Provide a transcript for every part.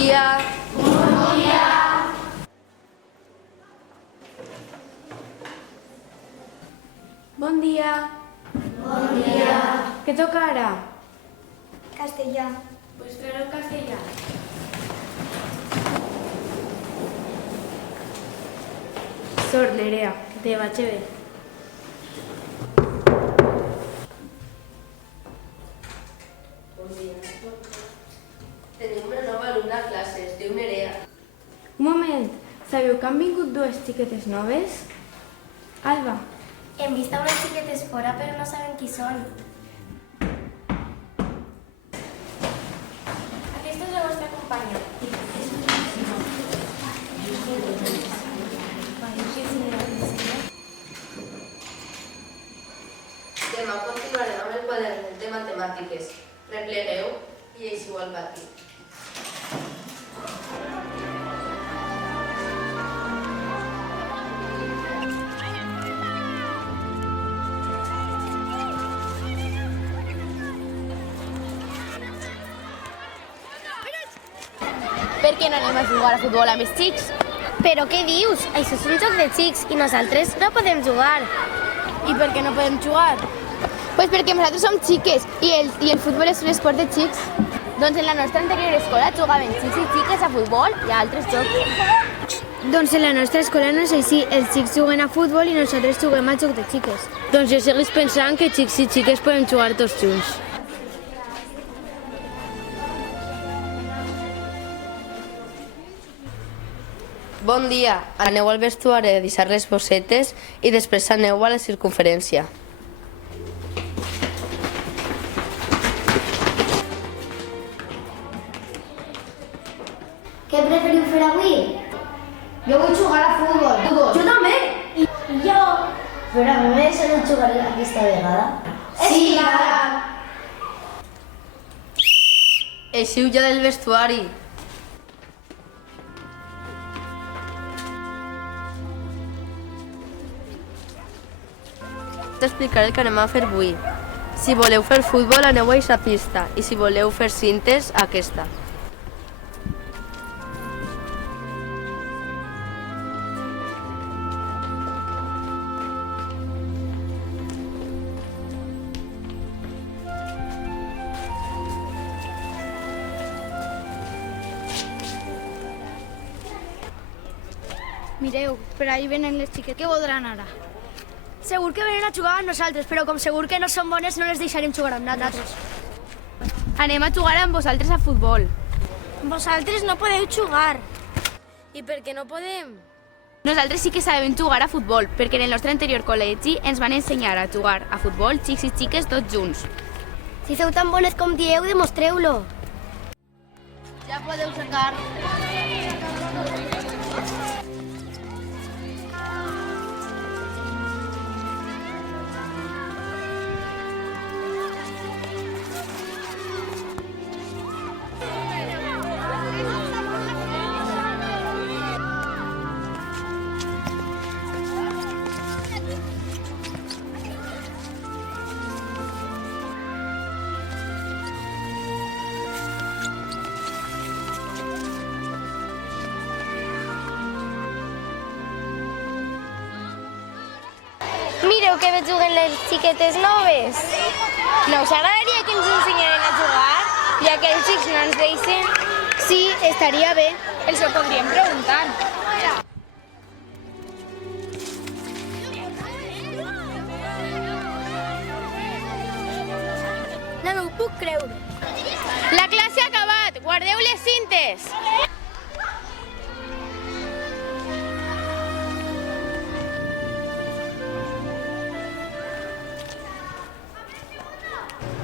dia. Bon dia. Bon dia. Bon dia. Què toca ara? Castellà. Pues fareu castellà. Sort, Nerea, que te vagi bé. Bon dia. Tenim una nova alumna a classe, es diu Nerea. Un moment, sabeu que han vingut dues xiquetes noves? Alba, Hem vist a unes xiquetes fora, però no sabem qui són. Aquesta és la vostra companya. Demà continuarem amb el quadernet de matemàtiques. Replegueu i llegiu al pati. Per què no anem a jugar a futbol amb els xics? Però què dius? Això és un joc de xics i nosaltres no podem jugar. i per què no podem jugar? Pues perquè nosaltres som xiques i el futbol és un esport de xics. Doncs en la nostra anterior escola jugaven xics i xiques a futbol i a altres jocs. Doncs en la nostra escola no és així. Els xics juguen a futbol i nosaltres juguem al joc de xiques. Doncs jo seguís pensant que xics i xiques podem jugar tots junts. Bon dia. Aneu al vestuari a deixar les bossetes i després aneu a la circunferència. Què preferiu fer avui? Jo vull jugar a futbol. Jo també. I jo. Però a mi se no jugaré aquesta vegada. Sí, ara. Eixiu ja del vestuari. T'explicaré el que anem a fer avui. Si voleu fer futbol, aneu a aquesta pista, i si voleu fer cintes, a aquesta. Mireu, per ahí venen les xiques. Què voldran ara? Segur que venen a jugar amb nosaltres, però com segur que no són bones no les deixarem jugar amb nosaltres. Anem a jugar amb vosaltres a futbol. Vosaltres no podeu jugar. I per què no podem? Nosaltres sí que sabem jugar a futbol, perquè en el nostre anterior col·legi ens van ensenyar a jugar a futbol xics i xiques tots junts. Si sou tan bones com dieu, demostreu-lo. Ja podeu sacar. Mireu que bé juguen les xiquetes noves. No us agradaria que ens ensenyaren a jugar? Ja que els xics no ens deixen, Sí, estaria bé. els ho podríem preguntar. No m'ho puc creure. La classe ha acabat! Guardeu les cintes!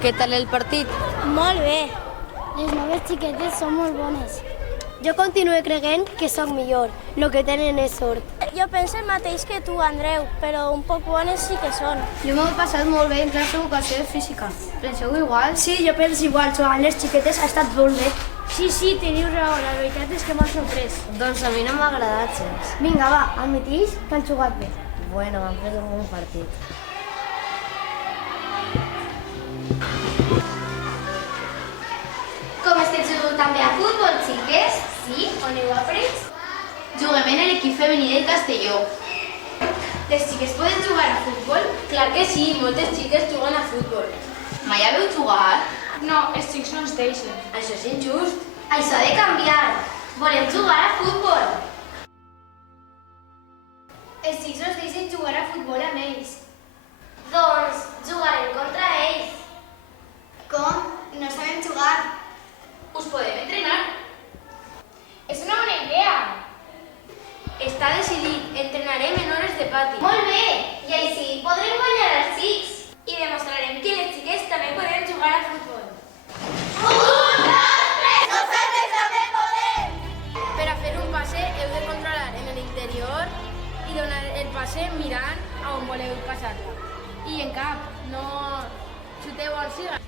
Què tal el partit? Molt bé. Les noves xiquetes són molt bones. Jo continuo creient que sóc millor. El que tenen és sort. Jo penso el mateix que tu, Andreu, però un poc bones sí que són. Jo m'ho he passat molt bé en classe d'educació física. Penseu igual? Sí, jo penso igual. Jugant les xiquetes ha estat molt bé. Sí, teniu raó. La veritat és que m'ha sorprès. Doncs a mi no m'ha agradat gens. Vinga, va, admetix que han jugat bé. Bueno, m'han fet un bon partit. Com esteu també a futbol, xiques? Sí? On heu après? Juguem en l'equip femení del Castelló. Les xiques poden jugar a futbol? Clar que sí, moltes xiques juguen a futbol. Mai la veu jugar? No, els xics no ens deixen. Això és injust. Això ha de canviar. Volem jugar a futbol. Els xics no ens deixen jugar a futbol amb ells. Doncs jugarem contra ells. Com? No sabem jugar. Us podem entrenar? És una bona idea. Està decidit, entrenarem en hores de pati. Molt bé, i així podrem guanyar els xics. I demostrarem que les xiques també podem jugar a futbol. Per a fer un passe heu de controlar en l'interior i donar el passe mirant a on voleu passar-la. I en cap, no xuteu al siga.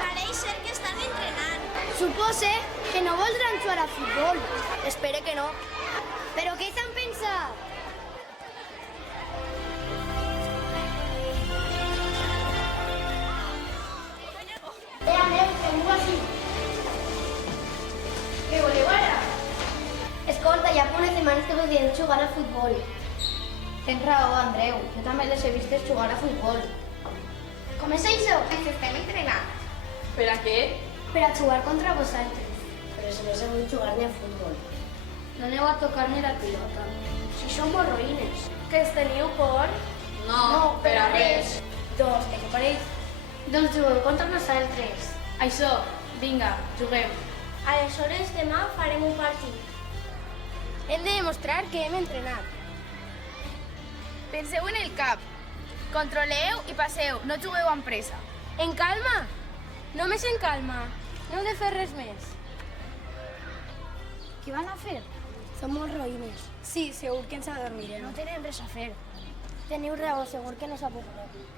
Pareix ser que estan entrenant. Supose que no voldran jugar a futbol. Espero que no. Però què s'han pensat? Aneu, fem-ho així. Què voleu ara? Escolta, ja fa unes setmanes que volíem jugar a futbol. Tens raó, Andreu. Jo també les he vistes jugar a futbol. Com és això? Ens estem entrenant. Per a què? Per a jugar contra vosaltres. Però si no sabem jugar ni a futbol. No aneu a tocar ni la pilota. Si som borroïnes. Que els teniu por? No, per a res. Doncs, què pareix? Doncs jugueu contra nosaltres. Això, vinga, juguem. Aleshores, demà farem un partit. Hem de demostrar que hem entrenat. Penseu en el cap. Controleu i passeu, no jugueu amb pressa. En calma? Només en calma. No heu de fer res més. Què van a fer? Som molt roïnes. Sí, segur que ens adormirem. No tenen res a fer. Teniu raó, segur que no s'avorrem.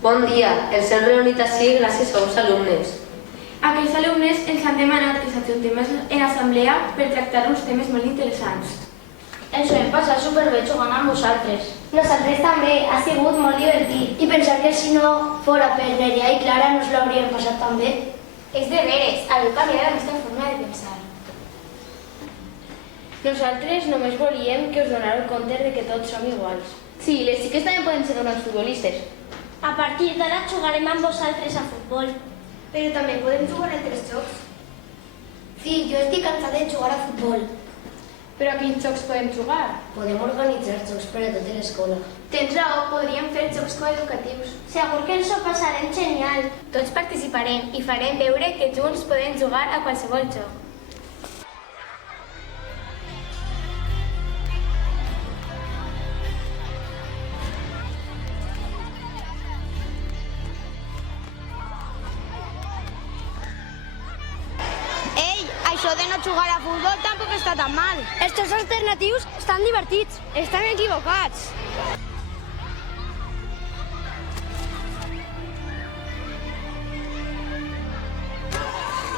Bon dia, els hem reunit així gràcies a uns alumnes. Aquells alumnes ens han demanat que s'ajuntem en assemblea per tractar uns temes molt interessants. Ens ho hem passat superbé jugant amb vosaltres. Nosaltres també, ha sigut molt divertit. I pensar que si no fora per Nerea i Clara no ens l'hauríem passat tan bé. És de veres, heu canviat la nostra forma de pensar. Nosaltres només volíem que us donareu compte de que tots som iguals. Sí, les xiques també poden ser grans futbolistes. A partir d'ara jugarem amb vosaltres a futbol. Però també podem jugar a altres jocs. Sí, jo estic cansat de jugar a futbol. Però a quins jocs podem jugar? Podem organitzar jocs per a tota l'escola. Tens raó, podríem fer jocs coeducatius. Segur que ens ho passarem genial. Tots participarem i farem veure que junts podem jugar a qualsevol joc. Això de no jugar a futbol tampoc està tan mal. Els jocs alternatius estan divertits. Estan equivocats.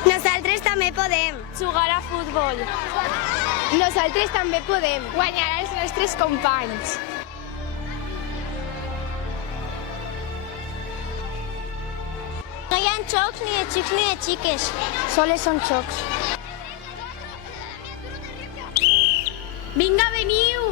Nosaltres també podem. Jugar a futbol. Nosaltres també podem. Guanyar els nostres companys. No hi ha jocs ni de xics ni de xiques. Soles són jocs. Vinga, veniu!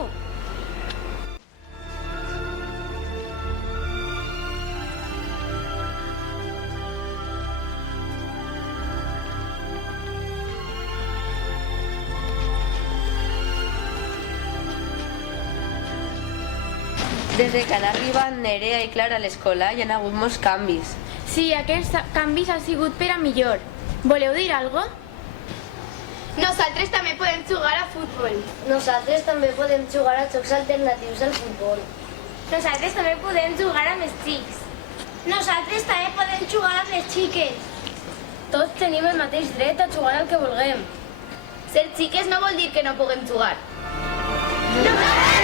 Des que han arribat Nerea i Clara a l'escola hi ha hagut molts canvis. Sí, aquests canvis han sigut per a millor. Voleu dir alguna cosa? Nosaltres també podem jugar a futbol. Nosaltres també podem jugar a jocs alternatius al futbol. Nosaltres també podem jugar amb els xics. Nosaltres també podem jugar amb les xiques. Tots tenim el mateix dret a jugar al que vulguem. Ser xiques no vol dir que no puguem jugar. Nosaltres